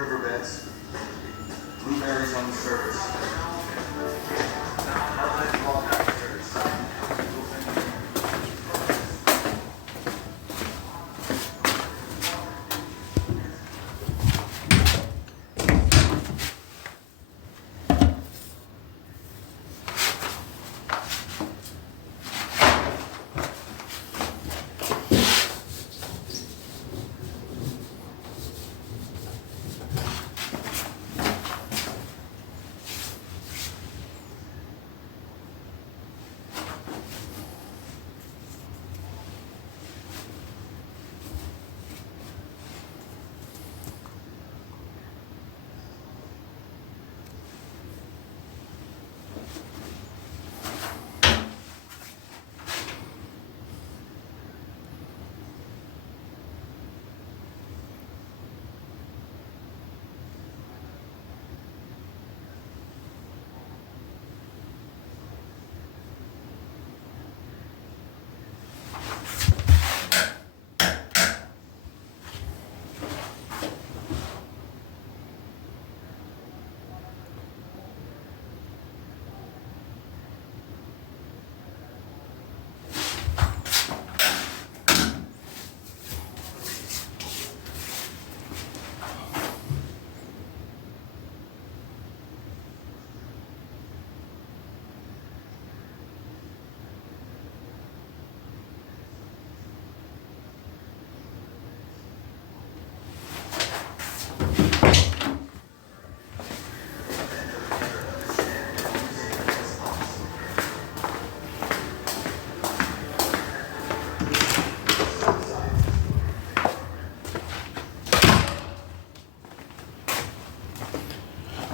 riverbeds, blueberries on the surface. Outlets of all kinds of surface.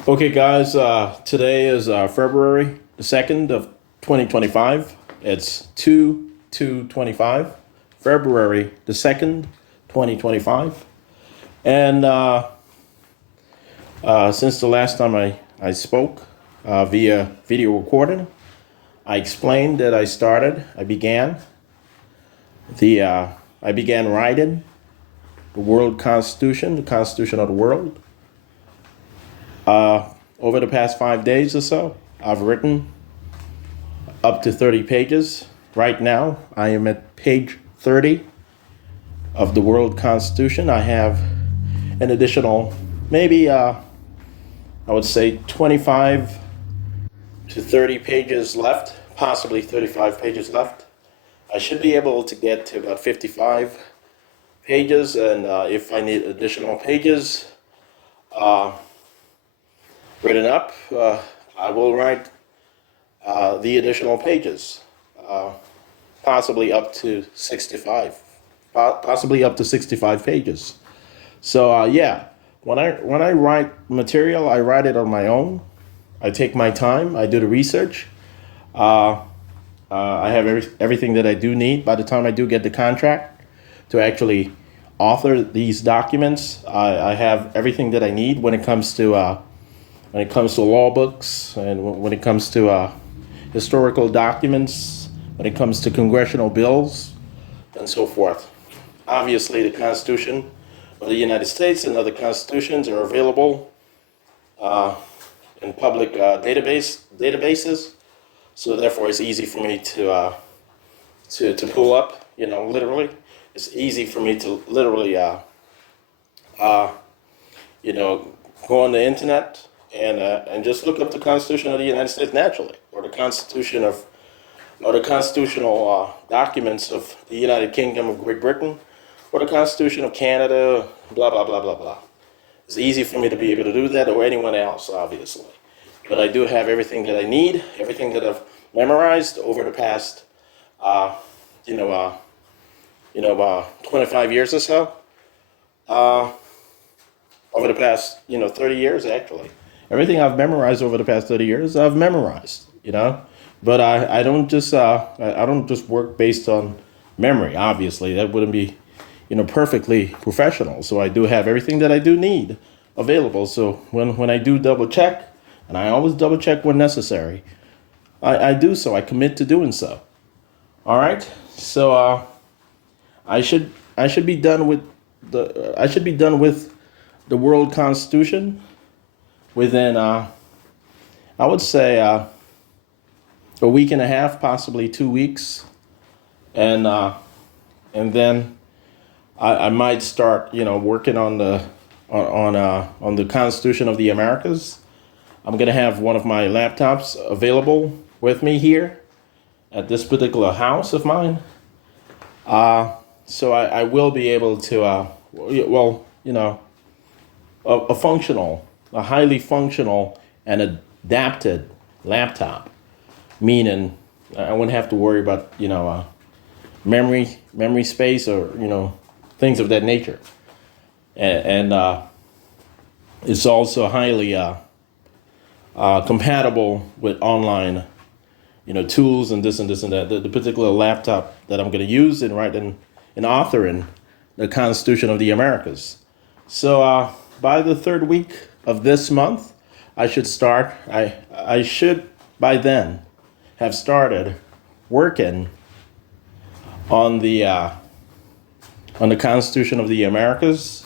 Okay, guys, today is February the 2nd of 2025. It's 2/2/25, February the 2nd, 2025. And since the last time I spoke via video recording, I explained that I began writing the world constitution, the constitution of the world. Over the past 5 days or so, I've written up to 30 pages. Right now, I am at page 30 of the World Constitution. I have an additional, maybe, I would say 25 to 30 pages left, possibly 35 pages left. I should be able to get to about 55 pages, and if I need additional pages, written up, I will write the additional pages, possibly up to 65, possibly up to 65 pages. So yeah, when I write material, I write it on my own. I take my time. I do the research. I have everything that I do need. By the time I do get the contract to actually author these documents, I have everything that I need when it comes to law books, and when it comes to historical documents, when it comes to congressional bills, and so forth. Obviously, the Constitution of the United States and other constitutions are available in public databases, so therefore it's easy for me to pull up. Literally, it's easy for me to literally, go on the internet and just look up the Constitution of the United States naturally, or the constitutional documents of the United Kingdom of Great Britain, or the Constitution of Canada, blah, blah, blah, blah, blah. It's easy for me to be able to do that, or anyone else, obviously. But I do have everything that I need, everything that I've memorized over the past, 25 years or so. Over the past, 30 years, actually. Everything I've memorized over the past 30 years, I've memorized, But I don't just work based on memory. Obviously, that wouldn't be, perfectly professional. So I do have everything that I do need available. So when I do double check, and I always double check when necessary, I do so. I commit to doing so. All right. So I should be done with the world constitution within, I would say, a week and a half, possibly 2 weeks, and then I might start, working on the Constitution of the Americas. I'm gonna have one of my laptops available with me here at this particular house of mine. So I will be able to, a highly functional and adapted laptop, meaning I wouldn't have to worry about, memory space or, things of that nature. And it's also highly compatible with online, tools and this and that. The particular laptop that I'm going to use in writing and authoring the Constitution of the Americas. So by the third week of this month, I should start. I should by then have started working on the Constitution of the Americas,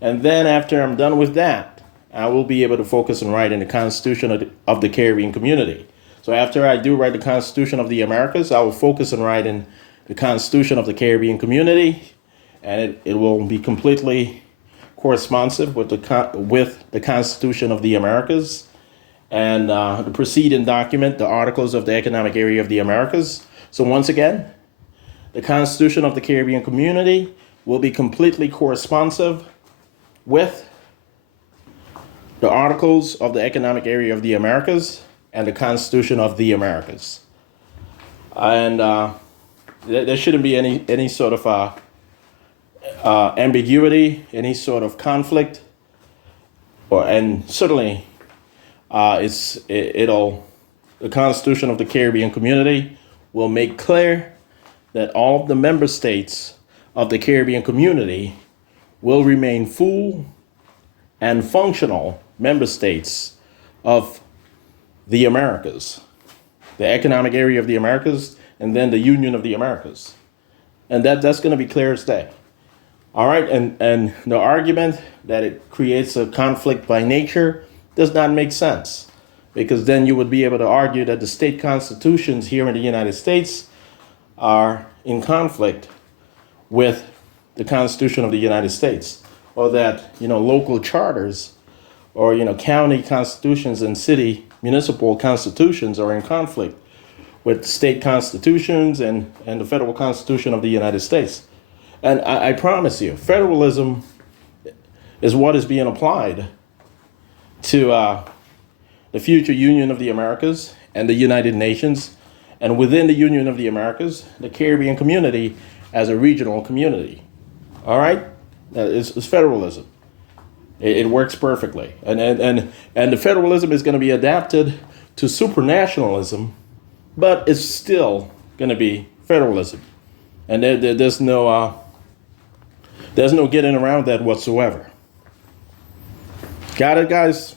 and then after I'm done with that, I will be able to focus on writing the Constitution of the Caribbean Community. So after I do write the Constitution of the Americas, I will focus on writing the Constitution of the Caribbean Community, and it will be completely corresponsive with the Constitution of the Americas, and the preceding document, the Articles of the Economic Area of the Americas. So once again, the Constitution of the Caribbean Community will be completely corresponsive with the Articles of the Economic Area of the Americas and the Constitution of the Americas. And there shouldn't be any sort of ambiguity, any sort of conflict, and certainly the Constitution of the Caribbean Community will make clear that all of the member states of the Caribbean Community will remain full and functional member states of the Americas, the Economic Area of the Americas, and then the Union of the Americas. And that's going to be clear as day. All right, and the argument that it creates a conflict by nature does not make sense, because then you would be able to argue that the state constitutions here in the United States are in conflict with the Constitution of the United States, or that local charters or county constitutions and city municipal constitutions are in conflict with state constitutions and the federal Constitution of the United States. And I promise you, federalism is what is being applied to the future Union of the Americas and the United Nations, and within the Union of the Americas, the Caribbean community as a regional community. All right? It's federalism. It works perfectly. And the federalism is going to be adapted to supranationalism, but it's still going to be federalism. And there's no getting around that whatsoever. Got it, guys?